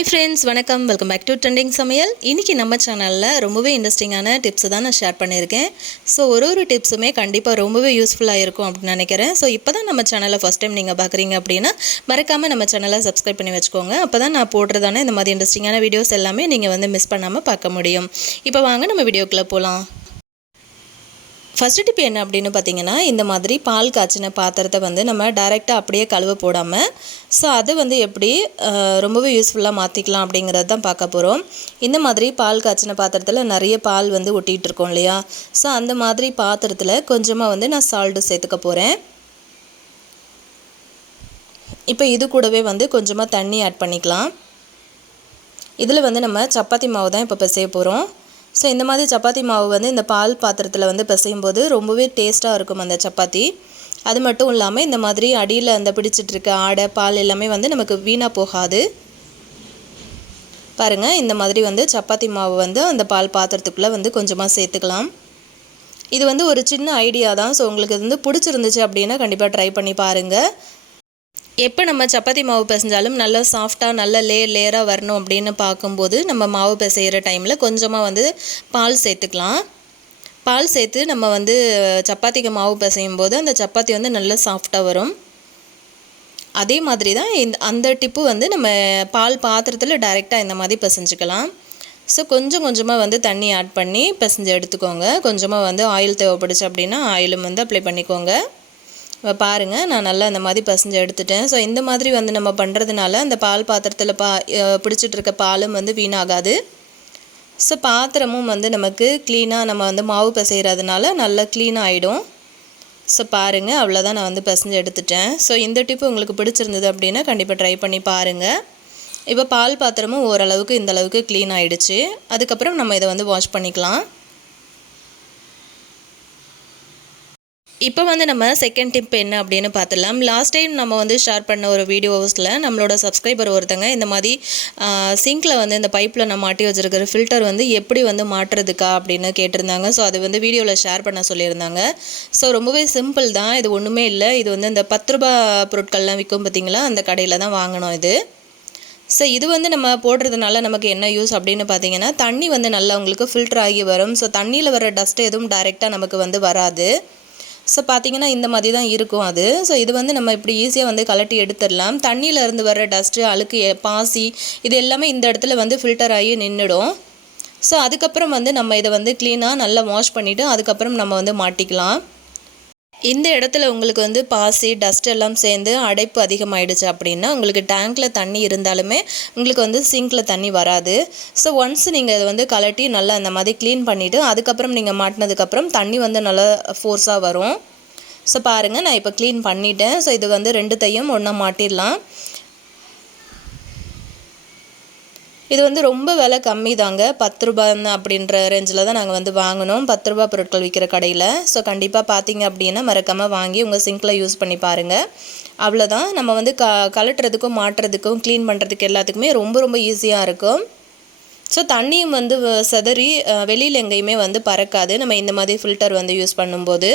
Hi friends, வணக்கம். Welcome back to trending சமையல். இன்னைக்கு நம்ம சேனல்ல ரொம்பவே இன்ட்ரெஸ்டிங்கான டிப்ஸ் தான் நான் ஷேர் பண்ணியிருக்கேன். ஸோ ஒரு டிப்ஸுமே கண்டிப்பாக ரொம்பவே யூஸ்ஃபுல்லாக இருக்கும் அப்படின்னு நினைக்கிறேன். ஸோ இப்போ தான் நம்ம சேனலை ஃபஸ்ட் டைம் நீங்கள் பார்க்குறீங்க அப்படின்னா மறக்காமல் நம்ம சேனலை சப்ஸ்கிரைப் பண்ணி வச்சுக்கோங்க. அப்போ தான் நான் போடுறதான இந்த மாதிரி இன்ட்ரெஸ்டிங்கான வீடியோஸ் எல்லாமே நீங்கள் மிஸ் பண்ணாமல் பார்க்க முடியும். இப்போ வாங்க நம்ம வீடியோக்குள்ளே போகலாம். ஃபஸ்ட்டு டிப் என்ன அப்படின்னு பார்த்தீங்கன்னா, இந்த மாதிரி பால் காய்ச்சின பாத்திரத்தை நம்ம டைரெக்டாக அப்படியே கழுவ போடாமல் ஸோ அதை எப்படி ரொம்பவே யூஸ்ஃபுல்லாக மாற்றிக்கலாம் அப்படிங்கிறது தான் பார்க்க போகிறோம். இந்த மாதிரி பால் காய்ச்சின பாத்திரத்தில் நிறைய பால் ஒட்டிகிட்டு இருக்கோம் இல்லையா, ஸோ அந்த மாதிரி பாத்திரத்தில் கொஞ்சமாக நான் சால்ட்டு சேர்த்துக்க போகிறேன். இப்போ இது கூடவே கொஞ்சமாக தண்ணி ஆட் பண்ணிக்கலாம். இதில் நம்ம சப்பாத்தி மாவு தான் இப்போ பிசைய போகிறோம். ஸோ இந்த மாதிரி சப்பாத்தி மாவு இந்த பால் பாத்திரத்தில் பிசையும் போது ரொம்பவே டேஸ்ட்டாக இருக்கும் அந்த சப்பாத்தி. அது மட்டும் இல்லாமல் இந்த மாதிரி அடியில் பிடிச்சிட்ருக்க ஆடை பால் எல்லாமே நமக்கு வீணாக போகாது. பாருங்கள், இந்த மாதிரி சப்பாத்தி மாவு அந்த பால் பாத்திரத்துக்குள்ளே கொஞ்சமாக சேர்த்துக்கலாம். இது ஒரு சின்ன ஐடியா தான். ஸோ உங்களுக்கு பிடிச்சிருந்துச்சு அப்படின்னா கண்டிப்பாக ட்ரை பண்ணி பாருங்கள். எப்போ நம்ம சப்பாத்தி மாவு பிசைஞ்சாலும் நல்லா சாஃப்டாக நல்லா லேயராக வரணும் அப்படின்னு பார்க்கும்போது நம்ம மாவு பிசைகிற டைமில் கொஞ்சமாக பால் சேர்த்துக்கலாம். பால் சேர்த்து நம்ம சப்பாத்திக்கு மாவு பிசையும் போது அந்த சப்பாத்தி நல்லா சாஃப்டாக வரும். அதே மாதிரி தான் அந்த டிப்பு நம்ம பால் பாத்திரத்தில் டைரெக்டாக இந்த மாதிரி பிசைஞ்சிக்கலாம். ஸோ கொஞ்சமாக தண்ணி ஆட் பண்ணி பிசைஞ்சு எடுத்துக்கோங்க. கொஞ்சமாக ஆயில் தேவைப்படுச்சு அப்படின்னா ஆயிலும் அப்ளை பண்ணிக்கோங்க. இப்போ பாருங்கள், நான் நல்லா இந்த மாதிரி பிசைஞ்சு எடுத்துட்டேன். ஸோ இந்த மாதிரி நம்ம பண்ணுறதுனால அந்த பால் பாத்திரத்தில் பிடிச்சிட்ருக்க பாலும் வீணாகாது. ஸோ பாத்திரமும் நமக்கு க்ளீனாக நம்ம மாவு பிசைகிறதுனால நல்லா க்ளீனாக ஆகிடும். ஸோ பாருங்கள், அவ்வளோதான் நான் பிசைஞ்சு எடுத்துட்டேன். ஸோ இந்த டிப்பு உங்களுக்கு பிடிச்சிருந்தது அப்படின்னா கண்டிப்பாக ட்ரை பண்ணி பாருங்கள். இப்போ பால் பாத்திரமும் ஓரளவுக்கு இந்தளவுக்கு க்ளீன் ஆகிடுச்சு. அதுக்கப்புறம் நம்ம இதை வாஷ் பண்ணிக்கலாம். இப்போ நம்ம செகண்ட் டிப் என்ன அப்படின்னு பார்த்துடலாம். லாஸ்ட் டைம் நம்ம ஷேர் பண்ண ஒரு வீடியோஸில் நம்மளோட சப்ஸ்கிரைபர் ஒருத்தங்க இந்த மாதிரி சிங்கில் இந்த பைப்பில் நம்ம மாட்டி வச்சுருக்கிற ஃபில்டர் எப்படி மாட்டுறதுக்கா அப்படின்னு கேட்டிருந்தாங்க. ஸோ அது வீடியோவில் ஷேர் பண்ண சொல்லியிருந்தாங்க. ஸோ ரொம்பவே சிம்பிள் தான், இது ஒன்றுமே இல்லை. இது இந்த 10 ரூபா பொருட்கள்லாம் விற்கும் பார்த்திங்களா, அந்த கடையில் தான் வாங்கணும் இது. ஸோ இது நம்ம போடுறதுனால நமக்கு என்ன யூஸ் அப்படின்னு பார்த்தீங்கன்னா, தண்ணி நல்லா உங்களுக்கு ஃபில்டர் ஆகி வரும். ஸோ தண்ணியில் வர டஸ்ட்டு எதுவும் டைரெக்டாக நமக்கு வராது. ஸோ பார்த்திங்கன்னா இந்த மாதிரி தான் இருக்கும் அது. ஸோ இது நம்ம இப்படி ஈஸியாக கலட்டி எடுத்துடலாம். தண்ணியில் இருந்து வர டஸ்ட்டு அழுக்கு பாசி இது எல்லாமே இந்த இடத்துல ஃபில்டர் ஆகி நின்றுடும். ஸோ அதுக்கப்புறம் நம்ம இதை க்ளீனாக நல்லா வாஷ் பண்ணிவிட்டு அதுக்கப்புறம் நம்ம மாட்டிக்கலாம். இந்த இடத்துல உங்களுக்கு பாசி டஸ்ட் எல்லாம் சேர்ந்து அடைப்பு அதிகமாகிடுச்சு அப்படின்னா உங்களுக்கு டேங்க்கில் தண்ணி இருந்தாலுமே உங்களுக்கு சிங்கில் தண்ணி வராது. ஸோ ஒன்ஸ் நீங்கள் இதை கலட்டி நல்லா இந்த மாதிரி க்ளீன் பண்ணிவிட்டு அதுக்கப்புறம் நீங்கள் மாட்டினதுக்கப்புறம் தண்ணி நல்லா ஃபோர்ஸாக வரும். ஸோ பாருங்கள், நான் இப்போ க்ளீன் பண்ணிட்டேன். ஸோ இது ரெண்டுத்தையும் ஒன்றா மாட்டிடலாம். இது ரொம்ப விலை கம்மி தாங்க, 10 ரூபா அப்படின்ற ரேஞ்சில் தான் நாங்கள் வாங்கினோம் 10 ரூபா பொருட்கள் விற்கிற கடையில். ஸோ கண்டிப்பாக பார்த்தீங்க அப்படின்னா மறக்காமல் வாங்கி உங்கள் சிங்கில் யூஸ் பண்ணி பாருங்கள். அவ்வளோதான், நம்ம கலட்டுறதுக்கும் மாட்டுறதுக்கும் க்ளீன் பண்ணுறதுக்கு எல்லாத்துக்குமே ரொம்ப ஈஸியாக இருக்கும். ஸோ தண்ணியும் சிதறி வெளியில் எங்கேயுமே பறக்காது நம்ம இந்த மாதிரி ஃபில்டர் யூஸ் பண்ணும்போது.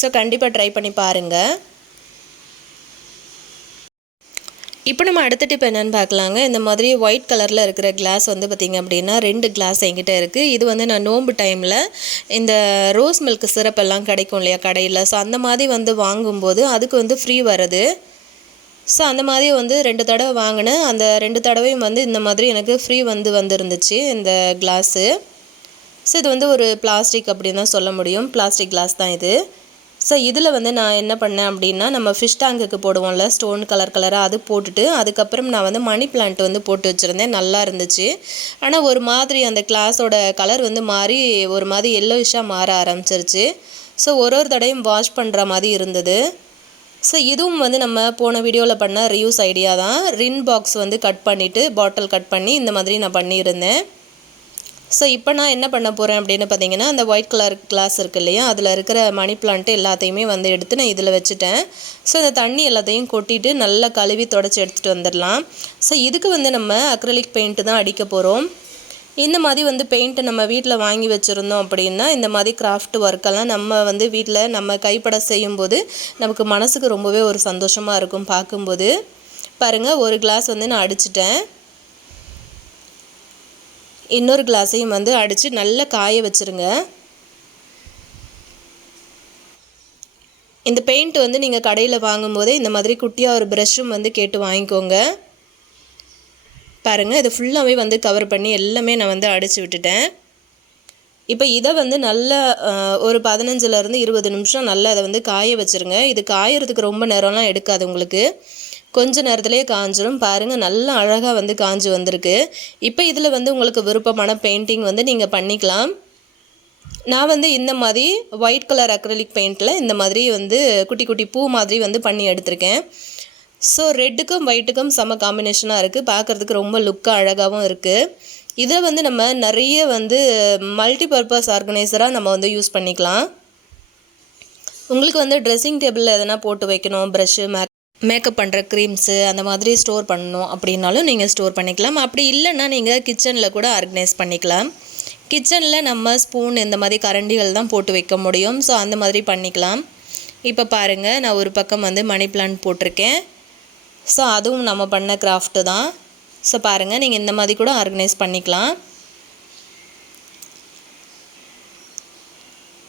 ஸோ கண்டிப்பாக ட்ரை பண்ணி பாருங்கள். இப்போ நம்ம அடுத்த டிப் என்னென்னு பார்க்கலாங்க. இந்த மாதிரி ஒயிட் கலரில் இருக்கிற கிளாஸ் பார்த்திங்க அப்படின்னா 2 கிளாஸ் என்கிட்ட இருக்குது. இது நான் நோம்பு டைமில் இந்த ரோஸ் மில்க் சிரப்பெல்லாம் கிடைக்கும் இல்லையா கடையில், ஸோ அந்த மாதிரி வாங்கும்போது அதுக்கு ஃப்ரீ வருது. ஸோ அந்த மாதிரி 2 தடவை வாங்கினேன். அந்த 2 தடவையும் இந்த மாதிரி எனக்கு ஃப்ரீ வந்துருந்துச்சு இந்த கிளாஸு. ஸோ இது ஒரு பிளாஸ்டிக் அப்படின்னு தான் சொல்ல முடியும், பிளாஸ்டிக் கிளாஸ் தான் இது. ஸோ இதில் நான் என்ன பண்ணேன் அப்படின்னா, நம்ம ஃபிஷ் டேங்குக்கு போடுவோம்ல ஸ்டோன் கலராக அது போட்டுட்டு அதுக்கப்புறம் நான் மணி பிளான்ட் போட்டு வச்சுருந்தேன். நல்லா இருந்துச்சு. ஆனால் ஒரு மாதிரி அந்த கிளாஸோட கலர் மாறி ஒரு மாதிரி எல்லோயிஷாக மாற ஆரம்பிச்சிருச்சு. ஸோ ஒரு தடவையும் வாஷ் பண்ணுற மாதிரி இருந்தது. ஸோ இதுவும் நம்ம போன வீடியோவில் பண்ண ரியூஸ் ஐடியா தான். ரின் பாக்ஸ் கட் பண்ணிவிட்டு பாட்டில் கட் பண்ணி இந்த மாதிரி நான் பண்ணியிருந்தேன். ஸோ இப்போ நான் என்ன பண்ண போகிறேன் அப்படின்னு பார்த்தீங்கன்னா, அந்த ஒயிட் கலர் கிளாஸ் இருக்குது இல்லையா, அதில் இருக்கிற மணி பிளான்ட்டு எல்லாத்தையுமே எடுத்து நான் இதில் வச்சுட்டேன். ஸோ இந்த தண்ணி எல்லாத்தையும் கொட்டிட்டு நல்லா கழுவி தொடச்சி எடுத்துகிட்டு வந்துடலாம். ஸோ இதுக்கு நம்ம அக்ரிலிக் பெயிண்ட்டு தான் அடிக்க போகிறோம். இந்த மாதிரி வந்து பெயிண்ட்டை நம்ம வீட்டில் வாங்கி வச்சுருந்தோம் அப்படின்னா இந்த மாதிரி கிராஃப்ட் ஒர்க்கெல்லாம் நம்ம வந்து வீட்டில் நம்ம கைப்பட செய்யும்போது நமக்கு மனசுக்கு ரொம்பவே ஒரு சந்தோஷமாக இருக்கும் பார்க்கும்போது. பாருங்கள், ஒரு கிளாஸ் வந்து நான் அடிச்சிட்டேன். இன்னொரு கிளாஸையும் வந்து அடித்து நல்லா காய வச்சுருங்க. இந்த பெயிண்ட் வந்து நீங்கள் கடையில் வாங்கும்போதே இந்த மாதிரி குட்டியாக ஒரு ப்ரஷ்ஷும் வந்து கேட்டு வாங்கிக்கோங்க. பாருங்கள், இது ஃபுல்லாகவே வந்து கவர் பண்ணி எல்லாமே நான் வந்து அடித்து விட்டுட்டேன். இப்போ இதை வந்து நல்லா ஒரு 15லேருந்து 20 நிமிஷம் நல்லா அதை வந்து காய வச்சுருங்க. இது காயறதுக்கு ரொம்ப நேரம்லாம் எடுக்காது, உங்களுக்கு கொஞ்ச நேரத்துலேயே காஞ்சிரும். பாருங்கள், நல்லா அழகாக வந்து காஞ்சி வந்திருக்கு. இப்போ இதில் வந்து உங்களுக்கு விருப்பமான பெயிண்டிங் வந்து நீங்கள் பண்ணிக்கலாம். நான் வந்து இந்த மாதிரி ஒயிட் கலர் அக்ரிலிக் பெயிண்டில் இந்த மாதிரி வந்து குட்டி குட்டி பூ மாதிரி வந்து பண்ணி எடுத்திருக்கேன். ஸோ ரெட்டுக்கும் ஒயிட்டுக்கும் செம காம்பினேஷனாக இருக்குது. பார்க்குறதுக்கு ரொம்ப லுக்காக அழகாகவும் இருக்குது. இதை வந்து நம்ம நிறைய வந்து மல்டி பர்பஸ் ஆர்கனைசராக நம்ம வந்து யூஸ் பண்ணிக்கலாம். உங்களுக்கு வந்து ட்ரெஸ்ஸிங் டேபிளில் எதனா போட்டு வைக்கணும், ப்ரஷ்ஷு, மேக்கப் பண்ணுற க்ரீம்ஸு அந்த மாதிரி ஸ்டோர் பண்ணணும் அப்படின்னாலும் நீங்கள் ஸ்டோர் பண்ணிக்கலாம். அப்படி இல்லைன்னா நீங்கள் கிச்சனில் கூட ஆர்கனைஸ் பண்ணிக்கலாம். கிச்சனில் நம்ம ஸ்பூன் இந்த மாதிரி கரண்டிகள் தான் போட்டு வைக்க முடியும். ஸோ அந்த மாதிரி பண்ணிக்கலாம். இப்போ பாருங்கள், நான் ஒரு பக்கம் வந்து மணி பிளான்ட் போட்டிருக்கேன். ஸோ அதுவும் நம்ம பண்ண கிராஃப்ட்டு தான். ஸோ பாருங்கள், நீங்கள் இந்த மாதிரி கூட ஆர்கனைஸ் பண்ணிக்கலாம்.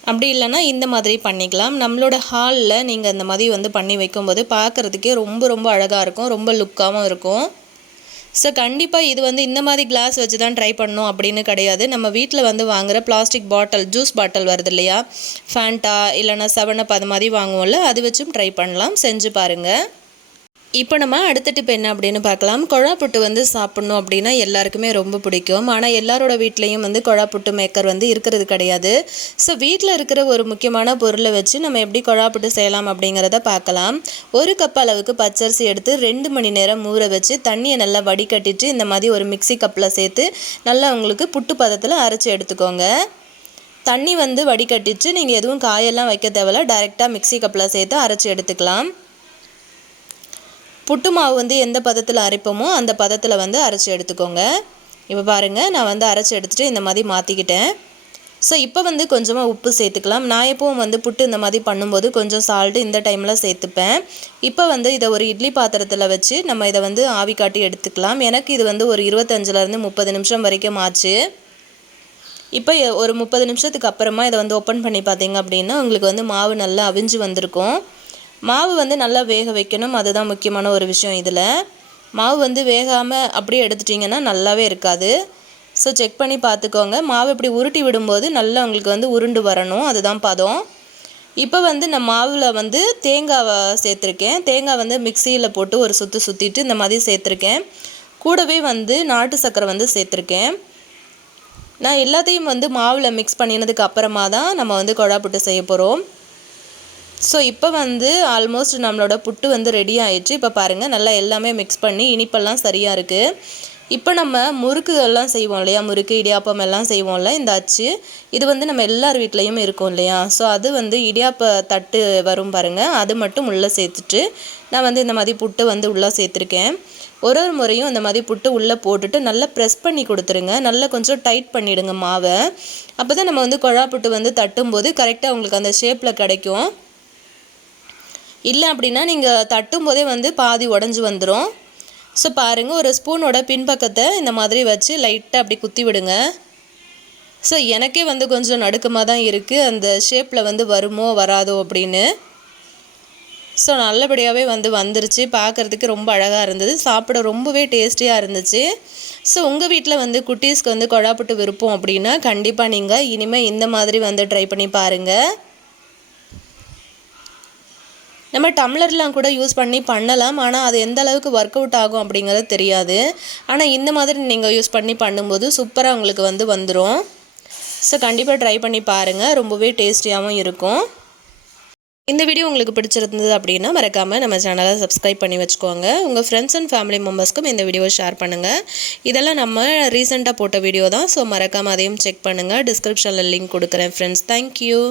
அப்படி இல்லைன்னா இந்த மாதிரி பண்ணிக்கலாம். நம்மளோட ஹாலில் நீங்கள் இந்த மாதிரி வந்து பண்ணி வைக்கும்போது பார்க்குறதுக்கே ரொம்ப ரொம்ப அழகாக இருக்கும், ரொம்ப லுக்காகவும் இருக்கும். ஸோ கண்டிப்பாக இது வந்து இந்த மாதிரி கிளாஸ் வச்சு தான் ட்ரை பண்ணணும் அப்படின்னு கிடையாது. நம்ம வீட்டில் வந்து வாங்குகிற பிளாஸ்டிக் பாட்டில், ஜூஸ் பாட்டில் வருது இல்லையா, ஃபேண்டா இல்லைனா 7up அது மாதிரி வாங்குவோம்ல, அது வச்சும் ட்ரை பண்ணலாம். செஞ்சு பாருங்கள். இப்போ நம்ம அடுத்த டிப் என்ன அப்படின்னு பார்க்கலாம். கொழாப்புட்டு வந்து சாப்பிட்ணும் அப்படின்னா எல்லாருக்குமே ரொம்ப பிடிக்கும். ஆனால் எல்லாரோட வீட்லேயும் வந்து கொழாப்புட்டு மேக்கர் வந்து இருக்கிறது கிடையாது. ஸோ வீட்டில் இருக்கிற ஒரு முக்கியமான பொருளை வச்சு நம்ம எப்படி கொழாப்புட்டு செய்யலாம் அப்படிங்கிறத பார்க்கலாம். 1 கப் அளவுக்கு பச்சரிசி எடுத்து 2 மணி நேரம் ஊற வச்சு தண்ணியை நல்லா வடிகட்டிட்டு இந்த மாதிரி ஒரு மிக்சி கப்பில் சேர்த்து நல்லா உங்களுக்கு புட்டு பதத்தில் அரைச்சி எடுத்துக்கோங்க. தண்ணி வந்து வடிகட்டிட்டு நீங்கள் எதுவும் காயெல்லாம் வைக்க தேவையில்ல, டைரெக்டாக மிக்சி கப்பில் சேர்த்து அரைச்சி எடுத்துக்கலாம். புட்டு மாவு வந்து எந்த பதத்தில் அரைப்போமோ அந்த பதத்தில் வந்து அரைச்சி எடுத்துக்கோங்க. இப்போ பாருங்கள், நான் வந்து அரைச்சி எடுத்துகிட்டு இந்த மாதிரி மாற்றிக்கிட்டேன். ஸோ இப்போ வந்து கொஞ்சமாக உப்பு சேர்த்துக்கலாம். நான் எப்பவும் வந்து புட்டு இந்த மாதிரி பண்ணும்போது கொஞ்சம் சால்ட்டு இந்த டைமில் சேர்த்துப்பேன். இப்போ வந்து இதை ஒரு இட்லி பாத்திரத்தில் வச்சு நம்ம இதை வந்து ஆவி காட்டி எடுத்துக்கலாம். எனக்கு இது வந்து ஒரு 25லேருந்து 30 நிமிஷம் வரைக்கும் ஆச்சு. இப்போ ஒரு 30 நிமிஷத்துக்கு அப்புறமா இதை வந்து ஓப்பன் பண்ணி பார்த்தீங்க அப்படின்னா உங்களுக்கு வந்து மாவு நல்லா அவிஞ்சு வந்திருக்கும். மாவு வந்து நல்லா வேக வைக்கணும், அதுதான் முக்கியமான ஒரு விஷயம். இதில் மாவு வந்து வேகாமல் அப்படியே எடுத்துட்டிங்கன்னா நல்லாவே இருக்காது. ஸோ செக் பண்ணி பார்த்துக்கோங்க. மாவு இப்படி உருட்டி விடும்போது நல்லா உங்களுக்கு வந்து உருண்டு வரணும், அதுதான் பதம். இப்போ வந்து நான் மாவில் வந்து தேங்காவை சேர்த்துருக்கேன். தேங்காய் வந்து மிக்சியில் போட்டு ஒரு சுற்றிட்டு இந்த மாதிரி சேர்த்துருக்கேன். கூடவே வந்து நாட்டு சர்க்கரை வந்து சேர்த்துருக்கேன். நான் எல்லாத்தையும் வந்து மாவில் மிக்ஸ் பண்ணினதுக்கு அப்புறமா தான் நம்ம வந்து கொழாப்புட்டு செய்ய போகிறோம். ஸோ இப்போ வந்து ஆல்மோஸ்ட் நம்மளோட புட்டு வந்து ரெடி ஆயிடுச்சு. இப்போ பாருங்கள், நல்லா எல்லாமே மிக்ஸ் பண்ணி இனிப்பெல்லாம் சரியாக இருக்குது. இப்போ நம்ம முறுக்குகள்லாம் செய்வோம் இல்லையா, முறுக்கு இடியாப்பம் எல்லாம் செய்வோம்ல, இந்த அச்சு இது வந்து நம்ம எல்லார் வீட்லேயும் இருக்கும் இல்லையா. ஸோ அது வந்து இடியாப்ப தட்டு வரும் பாருங்கள், அது மட்டும் உள்ளே சேர்த்துட்டு நான் வந்து இந்த மாதிரி புட்டு வந்து உள்ளே சேர்த்துருக்கேன். ஒரு முறையும் இந்த மாதிரி புட்டு உள்ளே போட்டுட்டு நல்லா ப்ரெஸ் பண்ணி கொடுத்துருங்க. நல்லா கொஞ்சம் டைட் பண்ணிவிடுங்க மாவை. அப்போ தான் நம்ம வந்து கொழாப்புட்டு வந்து தட்டும்போது கரெக்டாக உங்களுக்கு அந்த ஷேப்பில் கிடைக்கும். இல்லை அப்படின்னா நீங்கள் தட்டும் போதே வந்து பாதி உடஞ்சி வந்துடும். ஸோ பாருங்கள், ஒரு ஸ்பூனோட பின்பக்கத்தை இந்த மாதிரி வச்சு லைட்டாக அப்படி குத்தி விடுங்க. ஸோ எனக்கே வந்து கொஞ்சம் நடுக்கமாக தான் இருக்குது, அந்த ஷேப்பில் வந்து வருமோ வராதோ அப்படின்னு. ஸோ நல்லபடியாகவே வந்து வந்துருச்சு. பார்க்குறதுக்கு ரொம்ப அழகாக இருந்தது, சாப்பிட ரொம்பவே டேஸ்டியாக இருந்துச்சு. ஸோ உங்கள் வீட்டில் வந்து குட்டீஸ்க்கு வந்து கொழாப்புட்டு விருப்பம் அப்படின்னா கண்டிப்பாக நீங்கள் இனிமேல் இந்த மாதிரி வந்து ட்ரை பண்ணி பாருங்கள். நம்ம டம்ளர்லாம் கூட யூஸ் பண்ணலாம், ஆனால் அது எந்த அளவுக்கு ஒர்க் அவுட் ஆகும் அப்படிங்கிறது தெரியாது. ஆனால் இந்த மாதிரி நீங்கள் யூஸ் பண்ணி பண்ணும்போது சூப்பராக உங்களுக்கு வந்து வந்துடும். ஸோ கண்டிப்பாக ட்ரை பண்ணி பாருங்கள், ரொம்பவே டேஸ்டியாகவும் இருக்கும். இந்த வீடியோ உங்களுக்கு பிடிச்சிருந்தது அப்படின்னா மறக்காமல் நம்ம சேனலை சப்ஸ்கிரைப் பண்ணி வச்சுக்கோங்க. உங்கள் ஃப்ரெண்ட்ஸ் அண்ட் ஃபேமிலி மெம்பர்ஸ்க்கும் இந்த வீடியோவை ஷேர் பண்ணுங்கள். இதெல்லாம் நம்ம ரீசெண்டாக போட்ட வீடியோ தான். ஸோ மறக்காமல் அதையும் செக் பண்ணுங்கள். டிஸ்கிரிப்ஷனில் லிங்க் கொடுக்குறேன் ஃப்ரெண்ட்ஸ். தேங்க்யூ.